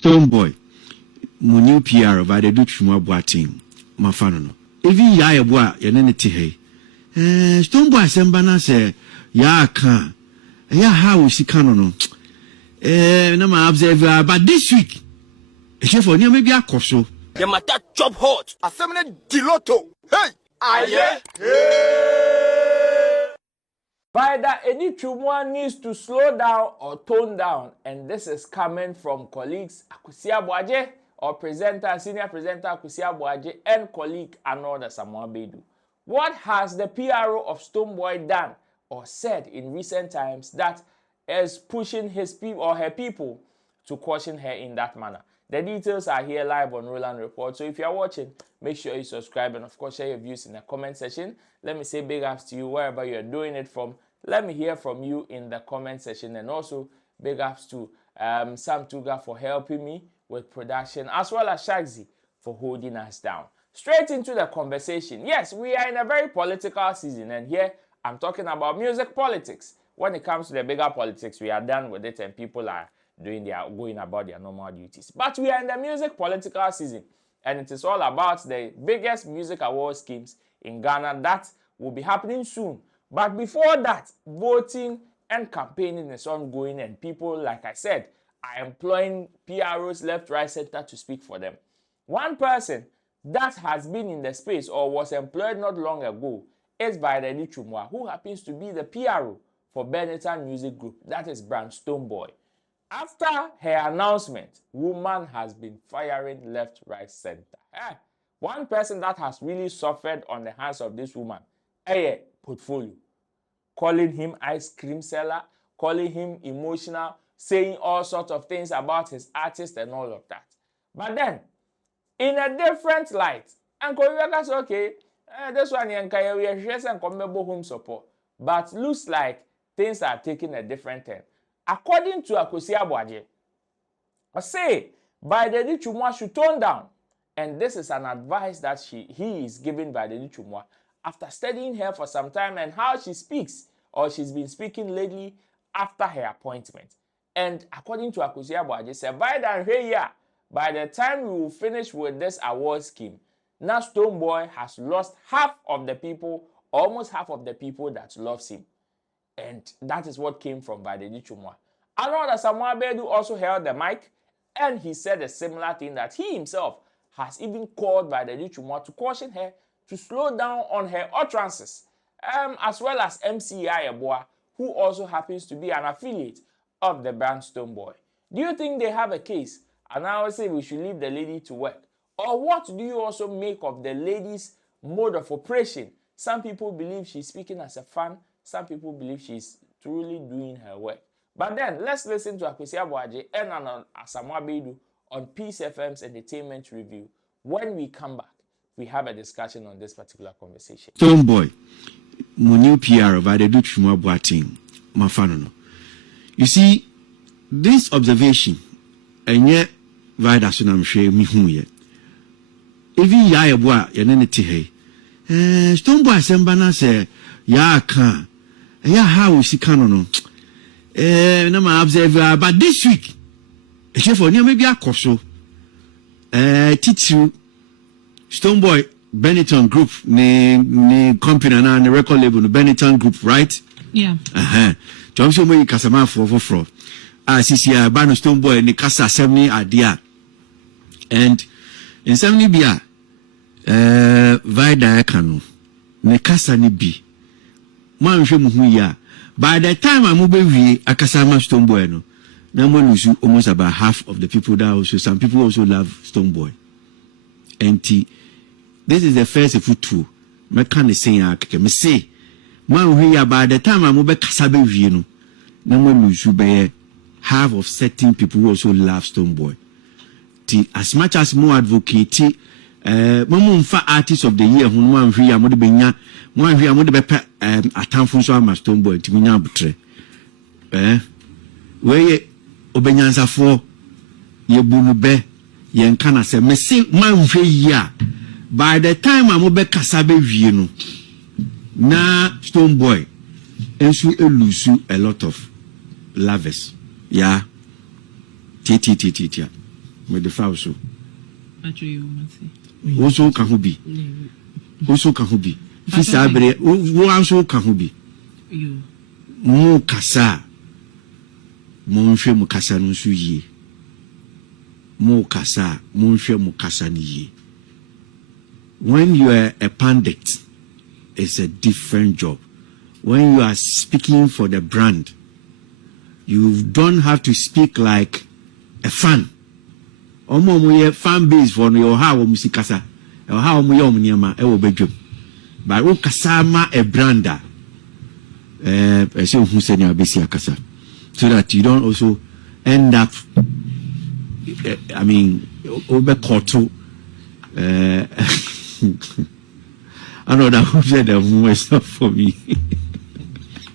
Stonebwoy, my new P.R.O. Baidoo Aboagye, my fan. Even Yayaboa, Yaneti hey. Stonebwoy Sembana say, Ya can. Ya how is he canon? No, my observer, but this week, except for near maybe a coso. The matter job hot. Asamoah Diloto. Hey! Aye! Vida, any one needs to slow down or tone down, and this is coming from colleagues AKwesi Aboagye, or senior presenter AKwesi Aboagye, and colleague Arnold Asamoah Baidoo. What has the P.R.O. of Stonebwoy done or said in recent times that is pushing his people or her people to caution her in that manner? The details are here live on Roland Report. So if you are watching, make sure you subscribe and of course share your views in the comment section. Let me say big ups to you wherever you are doing it from. Let me hear from you in the comment section, and also big ups to Sam Tuga for helping me with production, as well as Shagzy for holding us down. Straight into the conversation. Yes, we are in a very political season, and here I'm talking about music politics. When it comes to the bigger politics, we are done with it and people are going about their normal duties. But we are in the music political season, and it is all about the biggest music award schemes in Ghana that will be happening soon. But before that, voting and campaigning is ongoing, and people, like I said, are employing P.R.Os left, right, center to speak for them. One person that has been in the space or was employed not long ago is Baidoo, who happens to be the P.R.O. for Benetton Music Group, that is brand Stonebwoy. After her announcement, woman has been firing left, right, center. One person that has really suffered on the hands of this woman, portfolio, calling him ice cream seller, calling him emotional, saying all sorts of things about his artist and all of that. But then, in a different light, Uncle Yaka said, okay, this one we are and home support. But looks like things are taking a different turn. According to AKwesi Aboagye, I say Baidoo should tone down, and this is an advice that he is giving Baidoo after studying her for some time and how she speaks, or she's been speaking lately after her appointment. And according to AKwesi Aboagye, said by the time we will finish with this award scheme, now Stonebwoy has lost half of the people, almost half of the people that loves him. And that is what came from Baidoo. Arnold Asamoah Baidoo also held the mic, and he said a similar thing, that he himself has even called Baidoo to caution her to slow down on her utterances, as well as MC Yayaboa, who also happens to be an affiliate of the brand Stonebwoy. Do you think they have a case? And I would say we should leave the lady to work. Or what do you also make of the lady's mode of operation? Some people believe she's speaking as a fan. Some people believe she's truly doing her work. But then, let's listen to AKwesi Aboagye and Asamoah Baidoo on Peace FM's Entertainment Review. When we come back, we have a discussion on this particular conversation. Stonebwoy, my new P.R.O. Baidoo Aboagye, my fan. You see, this observation, and yet, Vida Sunam Share me who yet. Even Yayaboa, Yaneti hey. Stonebwoy Sembana say, Ya can. Ya how is he canon? No, my observer, but this week, except for near maybe a coso. Teach you Stonebwoy Benetton Group, ne company and the record label, the Benetton Group, right? Yeah. Johnson Way Casama for. CCI Bano Stonebwoy, ne Casa 70 idea. And in 70 bia, Vida Cano, ne Casa ni bi. Man, by the time I move a Kasama Stonebwoy, no, now lose almost about half of the people that also, some people also love Stonebwoy. And this is the first foot too. I can't say, I can say, man, by the time I move a Kasabe Vino, now lose half of certain people who also love Stonebwoy. As much as more advocate, Mamma artist of the year, who one free, I'm going one here, I'm going to be a town from Stonebwoy to me now. Where Obenyansa for ye bunube, ye can say, me say, man, ya. By the time I'm over Kasabe Vino, na Stonebwoy, and so lose a lot of lovers. Yeah. me the fauso. Actually, Also can who be? Also can who be? Fisabre, who also can who be? You. Mo kasa. Mo nhwe mo kasa no so yie. Mo kasa, mo nhwe mo kasa ni yie. When you are a pundit, it's a different job. When you are speaking for the brand, you don't have to speak like a fan. Omo mo ye fan base for your how musikasa. Your how mo ye omniama e wo bedwam. But wo kasa ma a brander. So who send your basic kasa. So that you don't also end up I mean over koto I know that who said that who is not for me.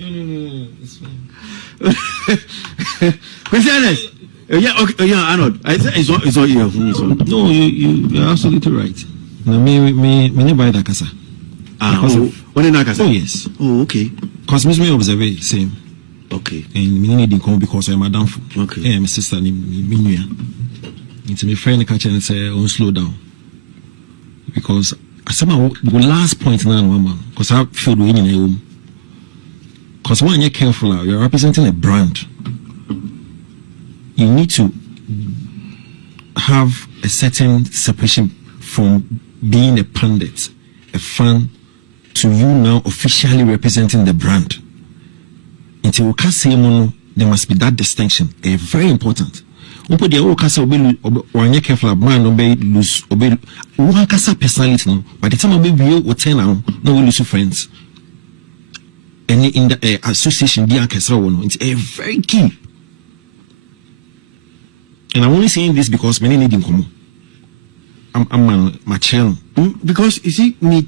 No, it's fine. Question yeah, okay, yeah, Arnold. It's not your home. No, you're absolutely right. Now, me never that kasa. What in kasa? Oh yes. Oh okay. Cause me observe the same. Okay. And me need to come because I'm a downfall. Okay. Yeah, my sister me nuya. It's my friend catch and say, "Oh, slow down." Because Asamoah the last point now, mama, because I feel the in home. Because when you're careful, you're representing a brand. You need to have a certain separation from being a pundit, a fan, to you now officially representing the brand. Until we can say there must be that distinction. It's very important. When you are careful, man, obey lose, obey. One can personality now. By the time we will turn around, no we lose friends. And in the association, it's a very key. And I'm only saying this because many need come. I'm my channel. Because you see, me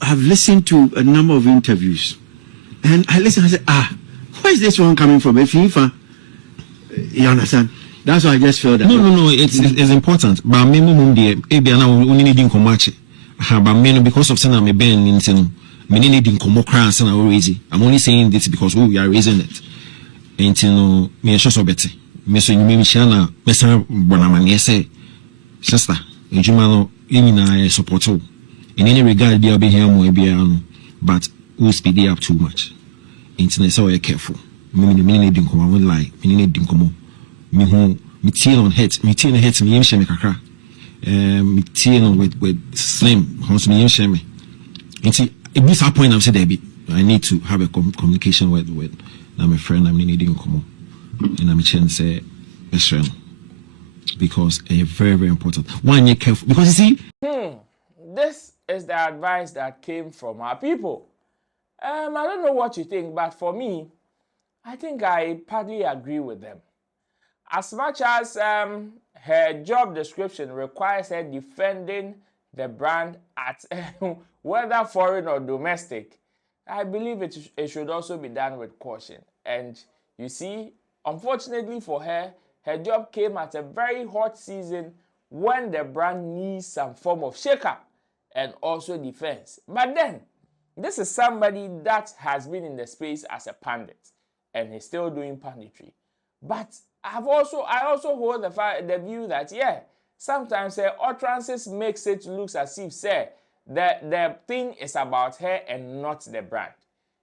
have listened to a number of interviews, and I listen. I say, where is this one coming from? If you understand, that's why I just feel that. No. It's important. But me only need come match. But me because of saying I'm a ben in many need come crowns and I'm only saying this because we are raising it. And you know, me a so better. Me so you me shana me san bonamani say sister ejuma no yina support you in any regard be here mo be anu but we speed it up too much internet so we careful me need din come I lie me need din come me hu me tie on hit me yem sheme kakra me tie on with slim how me yem sheme nti e be that point I'm say there be I need to have a communication with my friend I'm needing come and I'm saying say because it's very, very important. One, you're careful because you see. This is the advice that came from our people. I don't know what you think, but for me, I think I partly agree with them. As much as her job description requires her defending the brand at whether foreign or domestic, I believe it should also be done with caution. And you see, unfortunately for her, her job came at a very hot season when the brand needs some form of shake-up and also defense. But then, this is somebody that has been in the space as a pundit and is still doing punditry. But I also hold the view that, yeah, sometimes her utterances makes it look as if, say, the thing is about her and not the brand.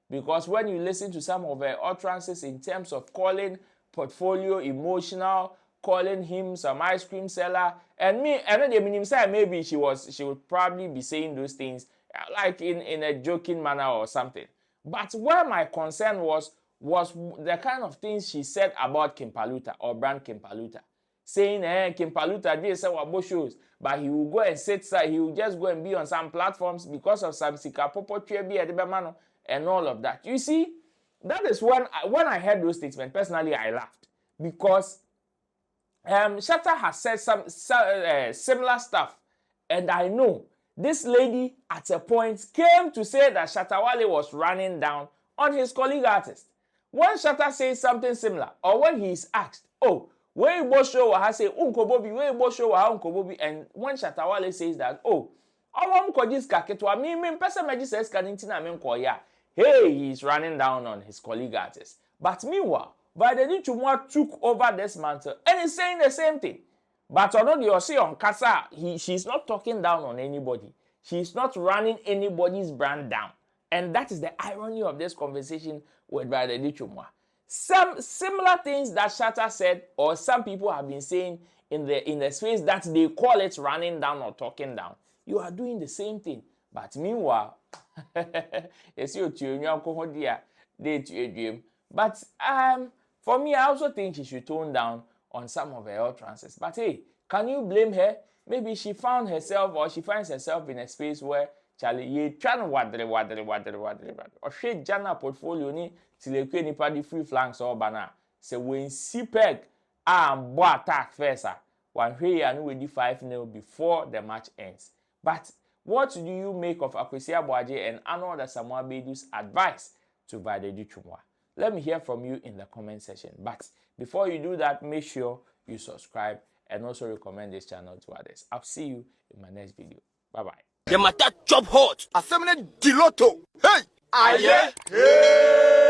Because when you listen to some of her utterances in terms of calling portfolio emotional, calling him some ice cream seller, and then maybe she would probably be saying those things like in a joking manner or something. But where my concern was the kind of things she said about Kimpaluta or brand Kimpaluta, saying Kimpaluta did say what shows, but he will go and he will just go and be on some platforms because of some sika popo and all of that. You see, that is when I heard those statements, personally, I laughed. Because Shatta has said some similar stuff. And I know this lady at a point came to say that Shatta Wale was running down on his colleague artist. When Shatta says something similar, or when he is asked, oh, where you both show has say Unkobobi, where you both show Unkobobi, and when Shatta Wale says that, oh, hey, he's running down on his colleague artist. But meanwhile, Baidoo took over this mantle and he's saying the same thing. But although you see on Kasa, she's not talking down on anybody. She's not running anybody's brand down. And that is the irony of this conversation with Brother Dichumwa. Some similar things that Shatta said, or some people have been saying in the space that they call it running down or talking down. You are doing the same thing. But meanwhile, but for me, I also think she should tone down on some of her utterances. But hey, can you blame her? Maybe she found herself or she finds herself in a space where Charlie, you trying to wadre. Or she jana portfolio ni tilekwe nipa di free flanks or banner. So when CPEG bo attack first, one way and we di 5-0 before the match ends. But what do you make of AKwesi Aboagye and Arnold Asamoah Baidoo's advice to Baidoo? Let me hear from you in the comment section. But before you do that, make sure you subscribe and also recommend this channel to others. I'll see you in my next video. Bye-bye. The matter chop hot. Asamoah Diloto. Hey! Aye! Hey!